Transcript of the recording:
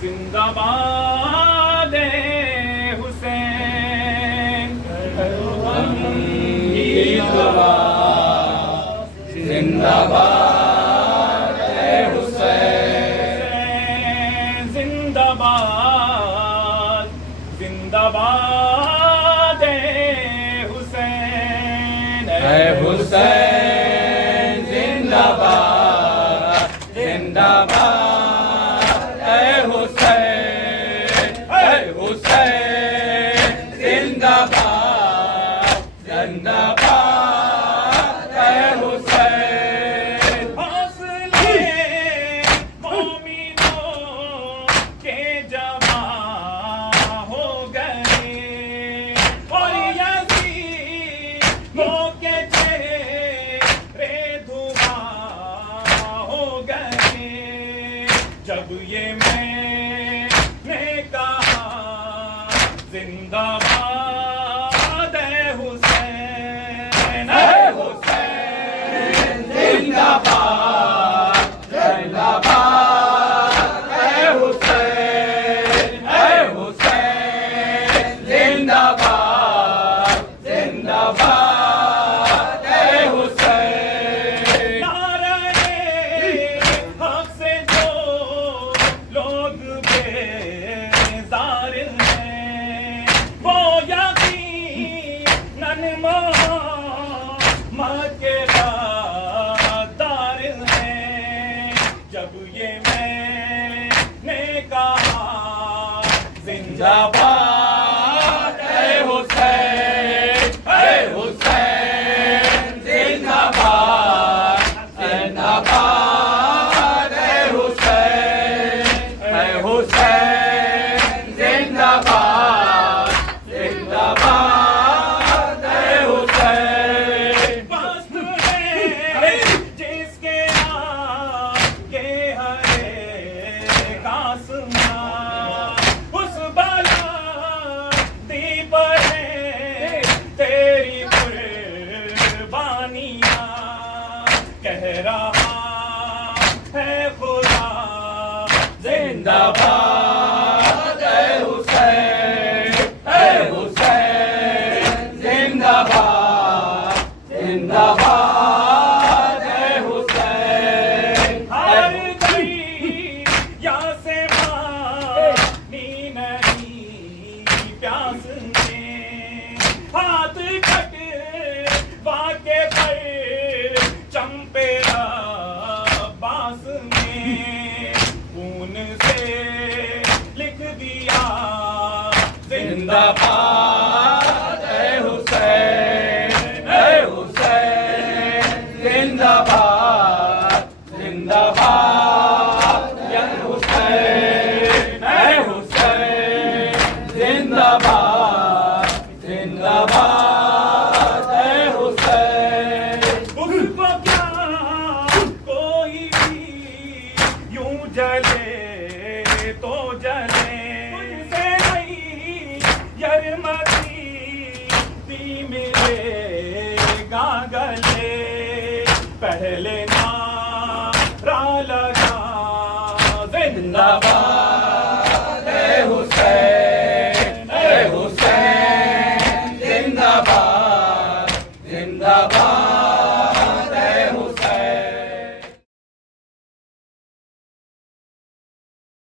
जिंदाबाद हुसैन, जिंदाबाद हुसैन, जिंदाबाद जिंदाबाद हुसैन, हुसैन जिंदाबाद जिंदाबाद हुसैन, हुसैन जिंदाबाद जिंदाबाद हुसैन। हौसले मोमिनों के जवां हो गए और यज़ीदों के चेहरे धुआं हो गए जब ये मैंने कहा जिंदाबाद हुसैन, हुसैन जिंदाबाद जिंदाबाद हुसैन, हुसैन जिंदाबाद जिंदाबाद हुसैन। नारे हक से जो लोग बेजार हैं वो यकीनन मोहम्मद के गद्दार हैं जब ये मैंने कहा जिंदाबाद हुसैन, हुसैन जिंदाबाद जिंदाबाद हुसैन, हुसैन जिंदाबाद जिंदाबाद हुसैन। मस्त है जिसके आगे हरे आसमां उस बुलंदी पर है तेरी कुर्बानियां कह रहा है खुदा जिंदाबाद हुसैन, हुसैन जिंदाबाद जिंदाबाद हुसैन। हर दरिया से पानी नहीं प्यास में हाथ कटवा के पर चंपे बास में खून से लिख दिया जिंदाबाद हुसैन, हुसैन जिंदाबाद जिंदाबाद हुसैन, हुसैन जिंदाबाद जिंदाबाद हुसैन। उसको क्या कोई भी यूं जले तो जले मुझसे नहीं यरमती मिलेगा गले पहले नारा लगा जिंदाबाद